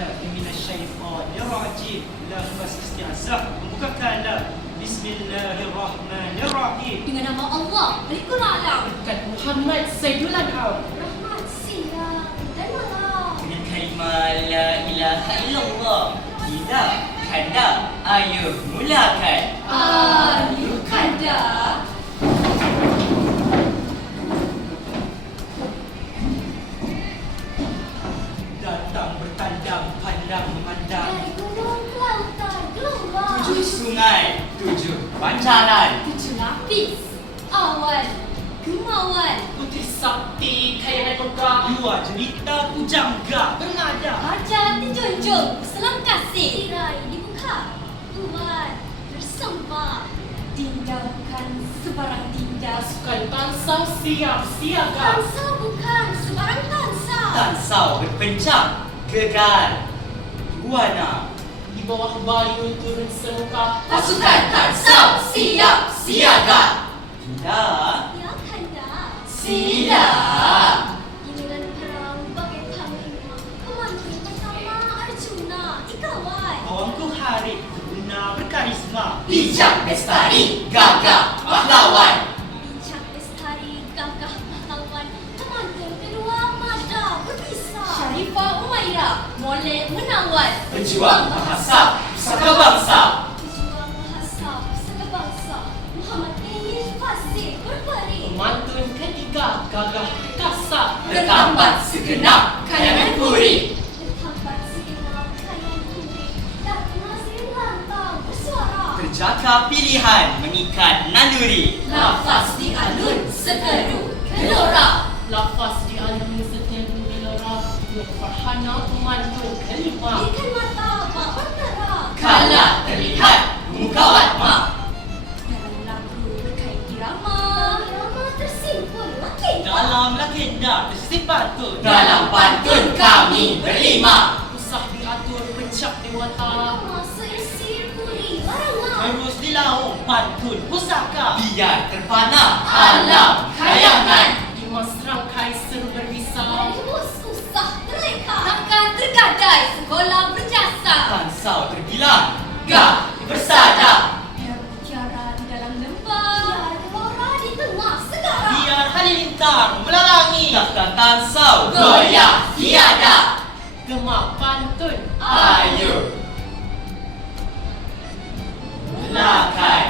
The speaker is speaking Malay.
billahi minasyaitonir rajim. Lafaz isti'azah membukakanlah. Bismillahirrahmanirrahim. Dengan nama Allah, Malikul A'lam. Berkat Muhammad Sayyidul An'am. Rahmat, siang dan malam. Dengan kalimah la ilaha illallah. Bila kanda ayo mulakan. Ayo kanda. Datang bertandang, pandang memandang. Dari gunung ke lautan gelombang. 7 sungai, 7 pancaran. 7 lapis. Awan, kemauan. Putri sakti kayangan megah. Dua cerita pujangga bernada. Raja dijunjung, selam kasih. Tirai dibuka, buat bersembah. Dinda bukan sebarang dinda. Pasukan tansau siap siaga. Tansa bukan sebarang tansa. Tansau berpencak, gegar, buana. Di bawah bayu turun semuka. Pasukan tansau siap siaga. Tidak, Ya kanda. sila. Giliran perang bagai panglima. Pemandu pertama Arjuna dikawal. Kawanku Harith guna berkarisma. Bijak bestari, gagah pahlawan. Bincang lestari gagah pahlawan. Temanten kedua mada berpisah. Syarifah Umairah molek menawan. Pejuang bahasa, pusaka bangsa. Pejuang bahasa pusaka bangsa. Muhammad ingin fasih berperi. Pemantun ketiga gagah perkasa. Tertambat segenap kayangan puri. Terhambat segenap kayangan puri. Tak nasib lantang bersuara. Perjaka pilihan mengikat naluri. Lafaz dialun seteru gelora. Lafaz dialun seteru gelora. Nur Farhana pemantun kelima. Ikan mata bak bertera. Kala terlihat muka watma. Dalam lagu berkait irama. Irama tersimpul makin Dalam legenda tersirat patut. Dalam pantun kami berlima. Usah diatur pencak dewata. masa isir puri baranglah. Terus dilaung pantun pusaka. Biar terpana alam kayangan. Lima serangkai seru berbisa. Dari bus usah terleka. Takkan tergadai sekolah berjasa. Tansau terbilang, gah bersada. Biar mutiara di dalam lembah. Biar gelora di tengah segara. Biar halilintar melalangi. Takkan tansau goyah tiada. Gemak pantun. Ayo mulakan.